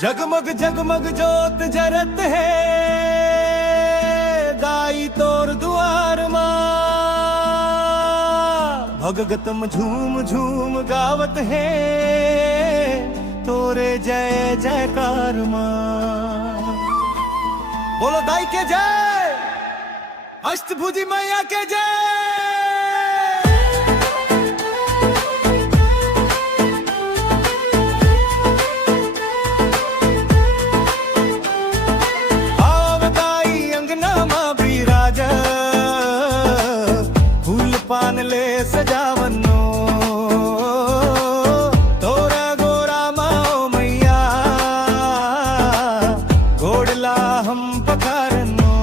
जगमग जगमग जोत जरत है दाई तोर दुआर मां। भगतम झूम झूम गावत है तोरे जय जयकार मां। बोलो दाई के जय, अष्टभुजी मैया के जय। पान ले सजावनो तोरा गोरा माओ मैया गोड़ला हम पखारनो।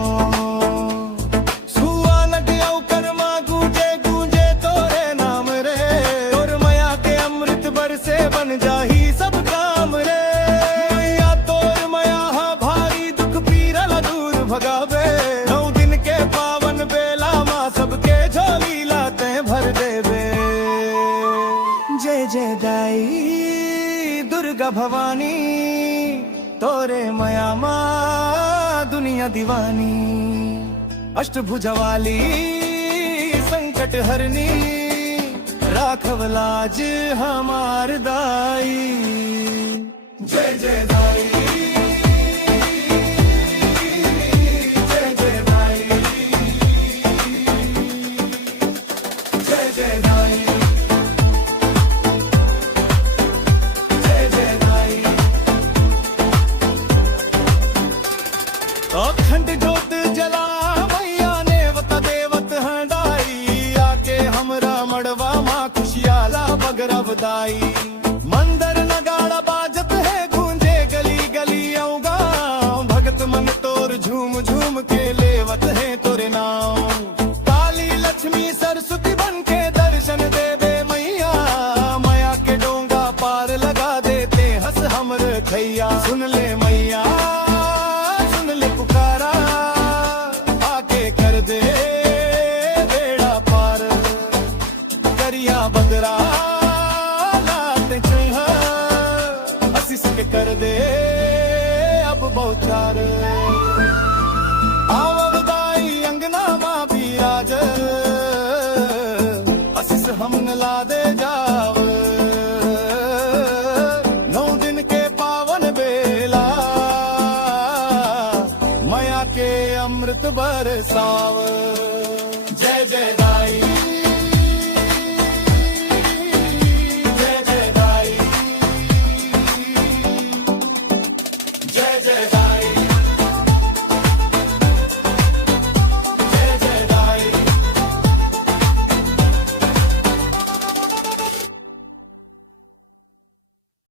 सुआ नटियाऊ करमा गूंजे गूंजे तोरे नाम रे। तोर मैया के अमृत बरसे बन जाही सब काम रे। मैया तोर मैया हा भारी दुख पीरल दूर भगावे। 9 दिन के पावन बेला मां सबके झोली भर देवे। जय जय दाई दुर्गा भवानी तोरे मया मां दुनिया दीवानी। अष्टभुजा वाली संकट हरनी राखव लाज हमार दाई। जय जय दाई, अखंड जोत जला मैया ने वता देवत हंडाई। आके हमरा मड़वा मां खुशियाला बगरव दाई।